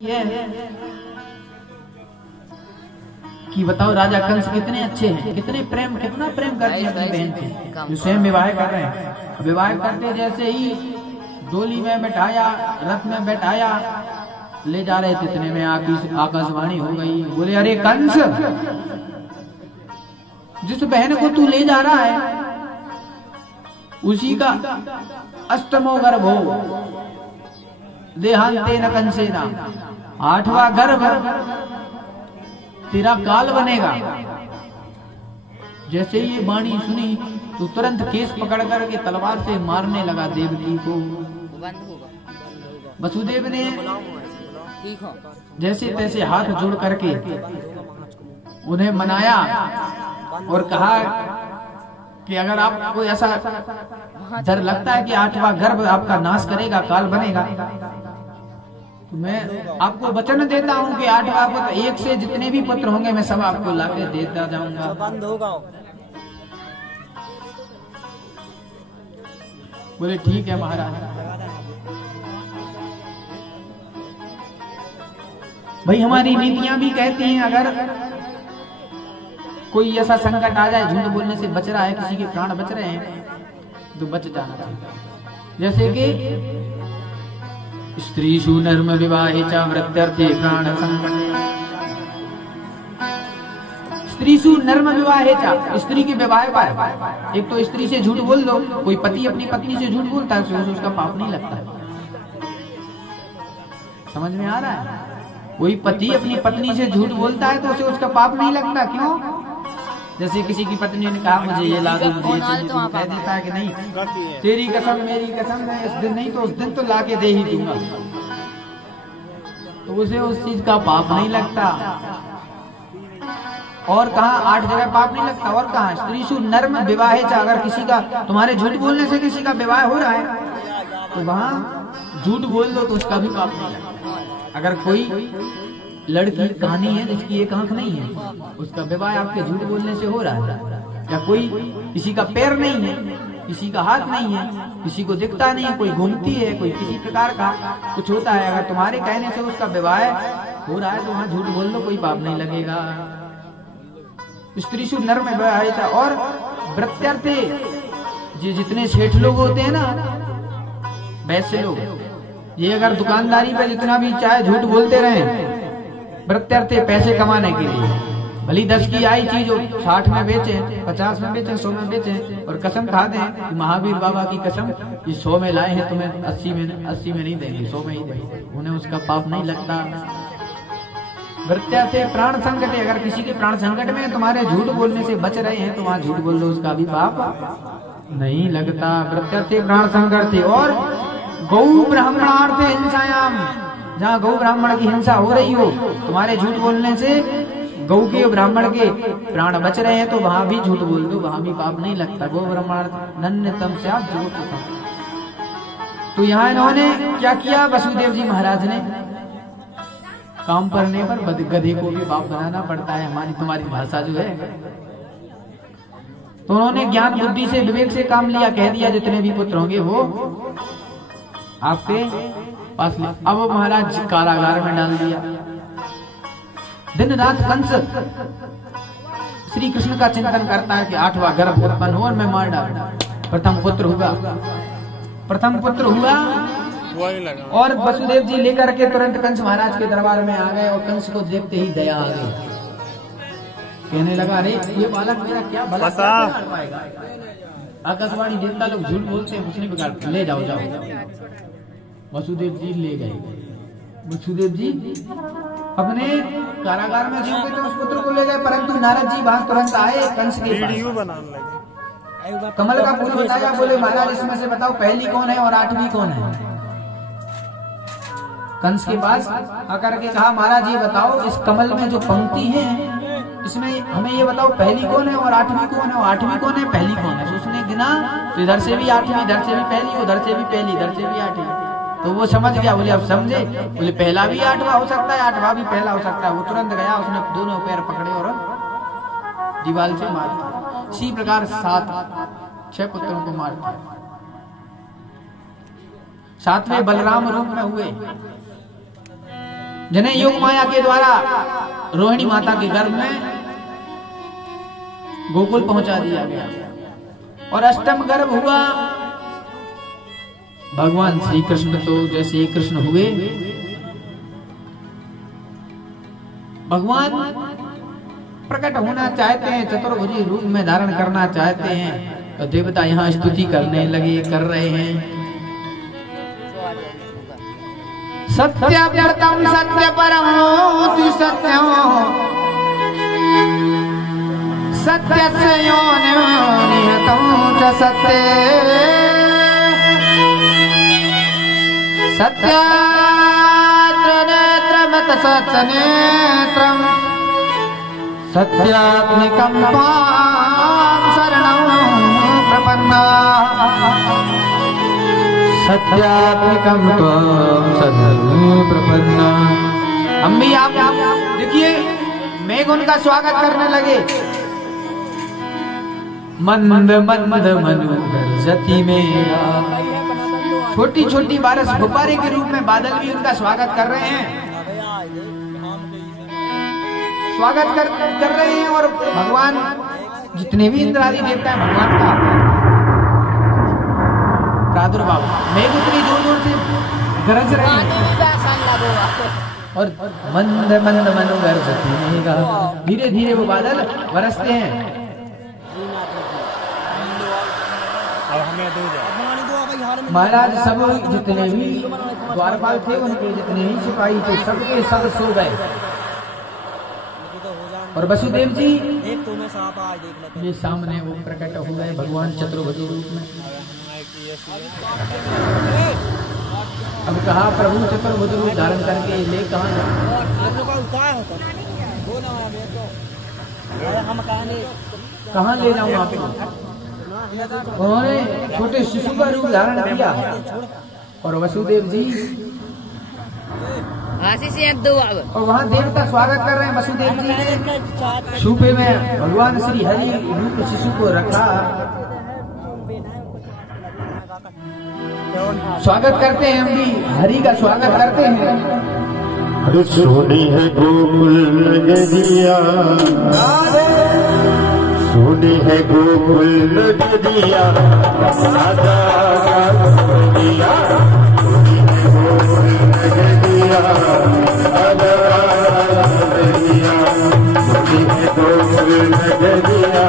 कि बताओ राजा कंस कितने अच्छे हैं, कितना प्रेम करते हैं अपनी बहन से, जो स्वयं विवाह कर रहे हैं। विवाह करते जैसे ही डोली में बैठाया, रथ में बैठाया, ले जा रहे थे, इतने में आकाशवाणी हो गई। बोले अरे कंस, जिस बहन को तू ले जा रहा है उसी का अष्टमो गर्भ हो, देहांते न कंसेना, 8वां गर्भ तेरा काल बनेगा। जैसे ये वाणी सुनी तो तुरंत केस पकड़ करके तलवार से मारने लगा देवकी को। वसुदेव ने जैसे तैसे हाथ जोड़ करके उन्हें मनाया और कहा कि अगर आपको ऐसा डर लगता है कि 8वां गर्भ आपका नाश करेगा, काल बनेगा, तो मैं आपको वचन देता हूं कि 8वां पुत्र, एक से जितने भी पुत्र होंगे मैं सब आपको लाके देता जाऊंगा। बंद होगा। बोले ठीक है महाराज। भाई हमारी नीतियां भी कहती हैं अगर कोई ऐसा संकट आ जाए, झूठ बोलने से बच रहा है, किसी के प्राण बच रहे हैं, तो बच जाना चाहिए। जैसे कि स्त्रीषु नर्म विवाहे च वृत्यर्थे प्राण संकट। स्त्रीषु नर्म विवाहे च, स्त्री के विवाह पर एक तो स्त्री से झूठ बोल दो, कोई पति अपनी पत्नी से झूठ बोलता है तो उसका पाप नहीं लगता है। समझ में आ रहा है? कोई पति अपनी पत्नी से झूठ बोलता है तो उसे उसका पाप नहीं लगता। क्यों? जैसे किसी की पत्नी ने कहा मुझे ये ला दो, मुझे ये चाहिए, तो कह देता है कि नहीं, तेरी कसम मेरी कसम, मैं इस दिन नहीं तो उस दिन तो लाके दे ही दूंगा, तो उसे उस चीज का पाप नहीं लगता। और कहा 8 जगह पाप नहीं लगता, और कहा स्त्रीषु नर्म विवाहे च, अगर किसी का तुम्हारे झूठ बोलने से किसी का विवाह हो रहा है तो वहां झूठ बोल दो तो उसका भी पाप नहीं लगता। अगर कोई लड़की कहानी है जिसकी एक आंख नहीं है, उसका विवाह आपके झूठ बोलने से हो रहा है, या कोई किसी का पैर नहीं है, किसी का हाथ नहीं है, किसी को दिखता नहीं है, कोई घूमती है, कोई किसी प्रकार का कुछ होता है, अगर तुम्हारे कहने से उसका विवाह हो रहा है तो वहां झूठ बोल दो, कोई पाप नहीं लगेगा। स्त्रीषु नर्म विवाहे च, और वृत्यर्थे, जितने सेठ लोग होते हैं ना, वैसे लोग, ये अगर दुकानदारी पे जितना भी चाहे झूठ बोलते रहे, प्रत्यर्थे पैसे कमाने के लिए, भली 10 की आई चीज 60 में बेचे, 50 में बेचे, 100 में बेचे, और कसम खा दें महावीर बाबा की कसम कि 100 में लाए हैं तुम्हें 80 में नहीं देंगे, 100 में ही देंगे, उन्हें उसका पाप नहीं लगता। प्रत्यर्थे प्राण संकट, अगर किसी के प्राण संकट में तुम्हारे झूठ बोलने से बच रहे हैं तो वहां झूठ बोल दो, उसका भी पाप नहीं लगता। प्रत्यर्थे प्राण संकट थे। और गौ ब्राह्मणार्थे हिंसायाम, जहाँ गौ ब्राह्मण की हिंसा हो रही हो, तुम्हारे झूठ बोलने से गौ के ब्राह्मण के प्राण बच रहे हैं तो वहां भी झूठ बोल दो, वहां भी पाप नहीं लगता। गौ ब्राह्मण नन्यतम से आप झूठ। तो यहाँ इन्होंने क्या किया, वसुदेव जी महाराज ने, काम करने पर गधे को भी बाप बनाना पड़ता है, हमारी तुम्हारी भाषा जो है। तो उन्होंने ज्ञान बुद्धि से विवेक से काम लिया, कह दिया जितने भी पुत्र होंगे वो आपके पास। अब महाराज कारागार में डाल दिया। दिन रात कंस श्री कृष्ण का चिंतन करता है कि 8वां गर्भ उत्पन्न हो और मैं मार डालूं। प्रथम पुत्र हुआ और वसुदेव जी लेकर के तुरंत कंस महाराज के दरबार में आ गए, और कंस को देखते ही दया आ गई। कहने लगा अरे ये बालक मेरा क्या भला कर पाएगा, आकाशवाणी देवता लोग झूठ बोलते हैं, उसने बिगाड़, ले जाओ। वसुदेव जी ले गए। वसुदेव जी अपने कारागार में जो तो उस पुत्र को ले गए, परंतु नारद जी वहां तुरंत आए कंस के पास। कमल का फूल बताया, बोले महाराज इसमें से बताओ पहली कौन है और 8वीं कौन है। कंस के पास आकर के कहा महाराज ये बताओ, इस कमल में जो पंक्ति है इसमें हमें ये बताओ पहली कौन है और 8वीं कौन है, और 8वीं कौन है पहली कौन है। तो उसने गिना, तो इधर से भी 8वीं, इधर से भी पहली, उधर से भी पहली, इधर से भी 8वीं। तो वो समझ गया, बोले अब समझे, बोले पहला भी 8वां हो सकता है, 8वां भी पहला हो सकता है। वो तुरंत गया, उसने दोनों पैर पकड़े और दीवार से मार दिया। इसी प्रकार 6 पुत्रों को मार दिया। 7वें बलराम रूप में हुए, जिन्हें योग माया के द्वारा रोहिणी माता के गर्भ में गोकुल पहुंचा दिया गया और अष्टम गर्भ हुआ। भगवान श्री कृष्ण तो जैसे ही कृष्ण हुए, भगवान प्रकट होना चाहते हैं, चतुर्भुजी रूप में धारण करना चाहते हैं, तो देवता यहाँ स्तुति करने लगे, कर रहे हैं। सत्यव्यर्थम सत्य परमोति सत्यम सत्यस्य योनिं निहतं च सत्ये सत्यात्मनेत्रमत सत्यनेत्रम् सत्यात्मिकं त्वां शरणं प्रपन्नाः सत्यात्मिकं त्वां शरणं प्रपन्नाः। हम भी आप देखिए मेघ उनका स्वागत करने लगे। मंद मंद मनु गरजति मेघा, छोटी छोटी बारिश गुब्बारे के रूप में बादल भी उनका स्वागत कर रहे हैं, स्वागत कर रहे हैं। और भगवान जितने भी इंद्र आदि देवता हैं, भगवान का प्रादुर्भाव, मेघ उतनी जोर जोर से गरज रहे हैं और मंद मंद मनु गरजति मेघा, धीरे धीरे वो बादल बरसते हैं। महाराज सब जितने भी द्वारपाल थे, उनके जितने भी सिपाही थे, सबके सब सो गए। और वसुदेव जी ये सामने वो प्रकट हो गए भगवान चतुर्भुज रूप में। अब कहा प्रभु चतुर्भुज रूप धारण करके ले कहाँ कहाँ ले जाऊँ आपको? उन्होंने छोटे शिशु का रूप धारण किया और वसुदेव जी और वहाँ देवता स्वागत कर रहे हैं। वसुदेव जी ने सूपे में भगवान श्री हरि रूप शिशु को रखा, स्वागत करते हैं, हम भी हरि का स्वागत करते हैं। अरे सोनी है गोकुल नगरिया, सोनी है गोकुल नगरिया, राजा नगरिया, सोनी है गोकुल नगरिया, राजा नगरिया, सोनी है गोकुल नगरिया।